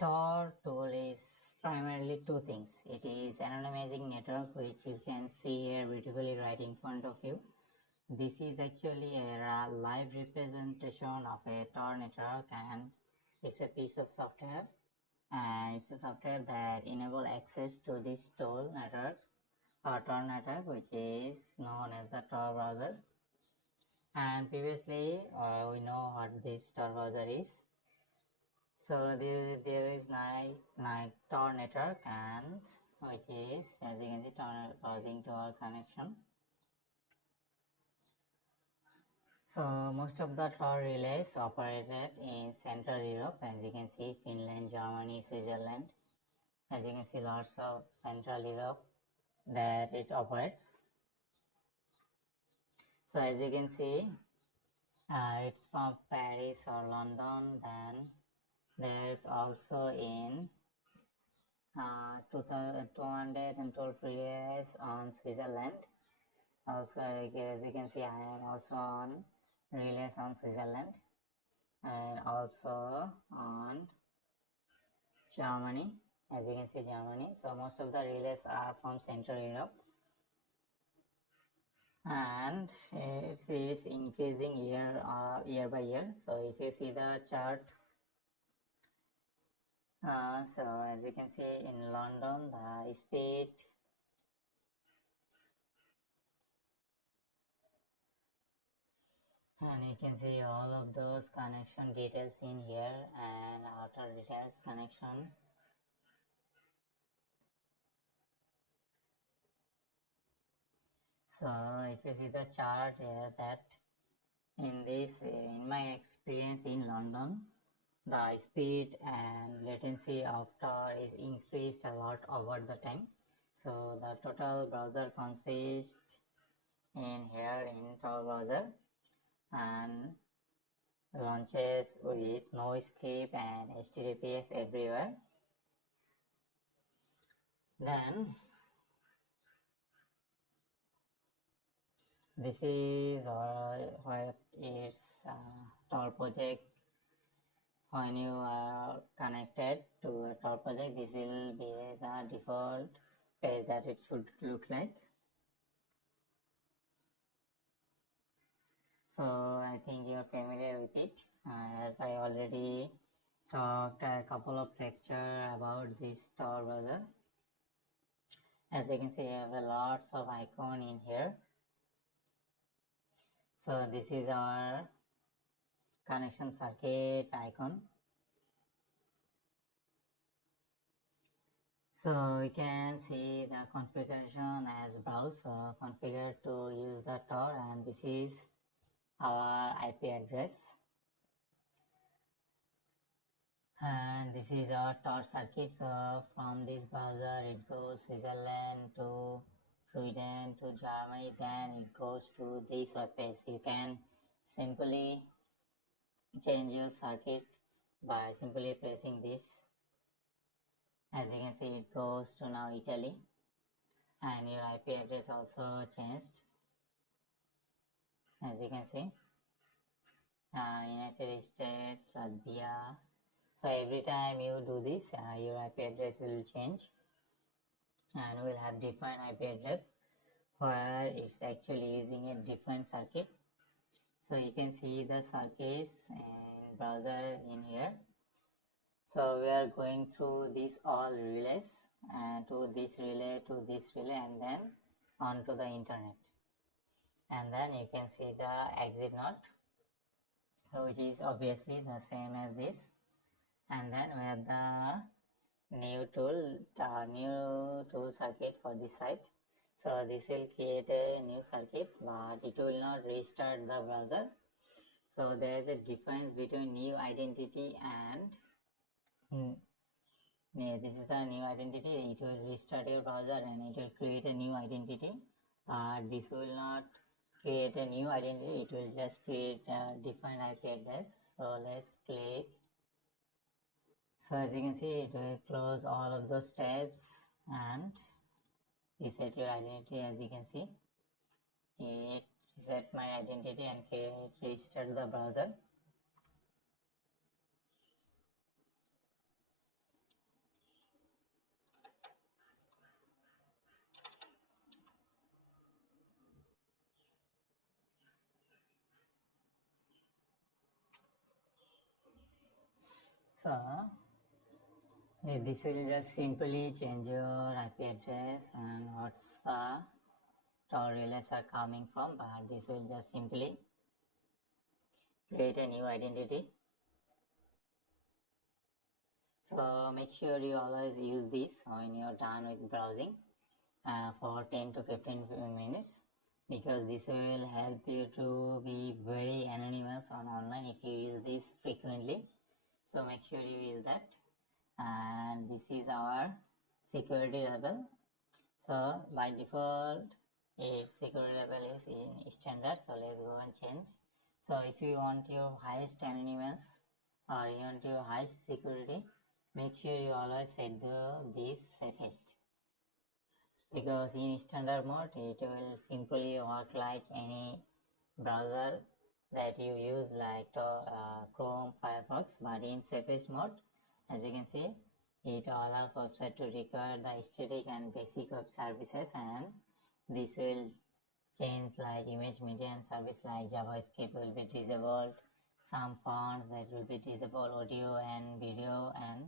Tor tool is primarily two things. It is anonymizing network, which you can see here beautifully right in front of you. This is actually a live representation of a Tor network, and it's a piece of software, and it's a software that enable access to this tool network or Tor network, which is known as the Tor browser. And previously we know what this Tor browser is. So there is Tor network, and which is, as you can see, Tor browsing to our connection. So most of the Tor relays operated in Central Europe, as you can see, Finland, Germany, Switzerland. As you can see, lots of Central Europe that it operates. So as you can see, it's from Paris or London. Then there's also in 212 relays on Switzerland. Also, as you can see, I am also on relays on Switzerland, and also on Germany. As you can see, Germany. So most of the relays are from Central Europe, and it is increasing year by year. So if you see the chart, so as you can see, in London the speed and you can see all of those connection details in here, and outer details connection. So if you see the chart here, that in my experience in London, the speed and latency of Tor is increased a lot over the time. So the total browser consists in here in Tor browser, and launches with no script and HTTPS everywhere. Then this is what is Tor project. When you are connected to a Tor project, this will be the default page that it should look like. So I think you're familiar with it, as I already talked a couple of lectures about this Tor browser. As you can see, I have lots of icon in here. So this is our connection circuit icon. So we can see the configuration as browse, configure to use the Tor, and this is our IP address, and this is our Tor circuit. So from this browser it goes Switzerland to Sweden to Germany, then it goes to this web page. You can simply change your circuit by simply pressing this. As you can see, it goes to now Italy, and your IP address also changed. As you can see, United States, Latvia. So every time you do this, your IP address will change, and will have different IP address where it's actually using a different circuit. So you can see the circuits and browser in here. So we are going through these all relays, and to this relay, and then onto the internet. And then you can see the exit node, which is obviously the same as this. And then we have the new tool circuit for this site. So this will create a new circuit, but it will not restart the browser. So there is a difference between new identity and this is the new identity. It will restart your browser and it will create a new identity. This will not create a new identity, it will just create a different IP address. So let's click. So as you can see, it will close all of those tabs and reset your identity. As you can see, it reset my identity and restart the browser. So this will just simply change your IP address and what's the Tor relays are coming from, but this will just simply create a new identity. So make sure you always use this when you're done with browsing for 10 to 15 minutes, because this will help you to be very anonymous on online if you use this frequently. So make sure you use that. And this is our security level. So by default its security level is in standard, so let's go and change. So if you want your highest anonymous or you want your highest security, make sure you always set this safest, because in standard mode it will simply work like any browser that you use like Chrome, Firefox, but in safest mode, as you can see, it allows website to record the static and basic web services, and this will change like image media and service like JavaScript will be disabled, some fonts that will be disabled, audio and video, and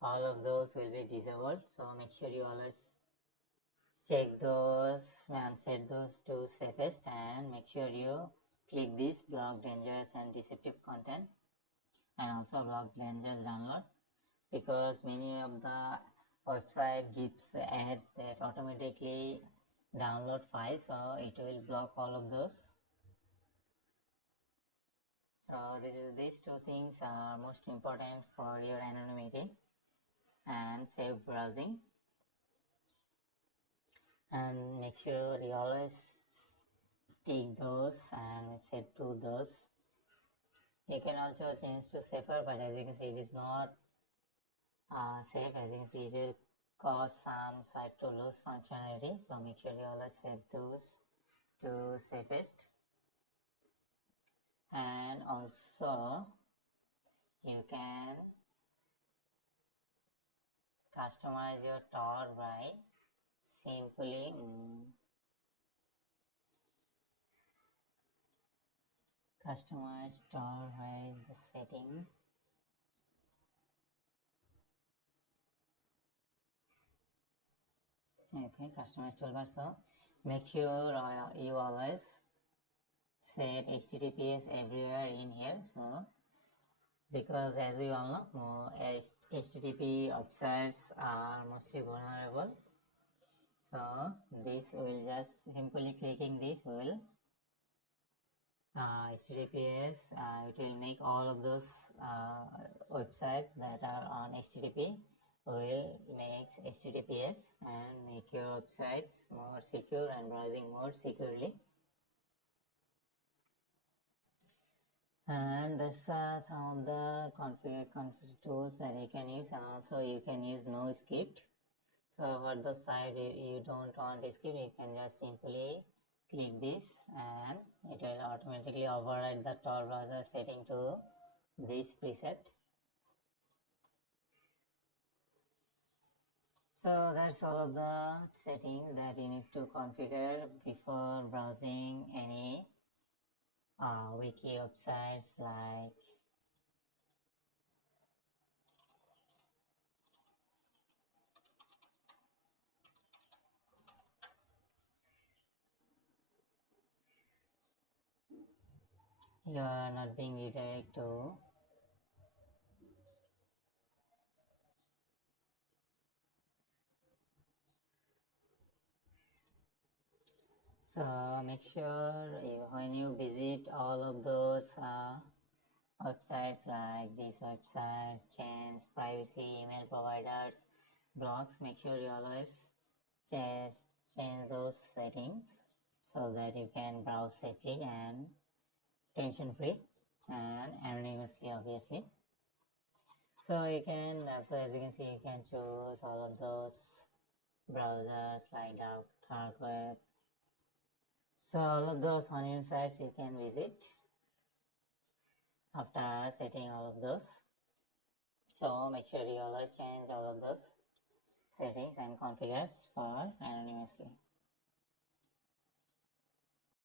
all of those will be disabled. So make sure you always check those and set those to safest, and make sure you click this block dangerous and deceptive content and also block dangerous download, because many of the website gives ads that automatically download files, so it will block all of those. So these two things are most important for your anonymity and safe browsing. And make sure you always take those and set to those. You can also change to safer, but as you can see it is not safe. As you can see, it will cause some site to lose functionality, so make sure you always set those to safest. And also you can customize your Tor by simply customize Tor. Where is the setting? Okay, customize toolbar. So make sure you always set HTTPS everywhere in here. So because as you all know, HTTP websites are mostly vulnerable. So this will just simply clicking this will HTTPS, it will make all of those websites that are on HTTP will make HTTPS and make your websites more secure and browsing more securely. And there's some of the config tools that you can use, and also you can use no script. So for the site you don't want a script, you can just simply click this and it will automatically override the Tor browser setting to this preset. So that's all of the settings that you need to configure before browsing any wiki websites like you are not being redirected to so make sure when you visit all of those websites like these websites, chains, privacy, email providers, blogs, make sure you always change those settings so that you can browse safely and tension free and anonymously, obviously. So you can also, as you can see, you can choose all of those browsers like dark web. So all of those onion sites you can visit after setting all of those. So make sure you always change all of those settings and configures for anonymously.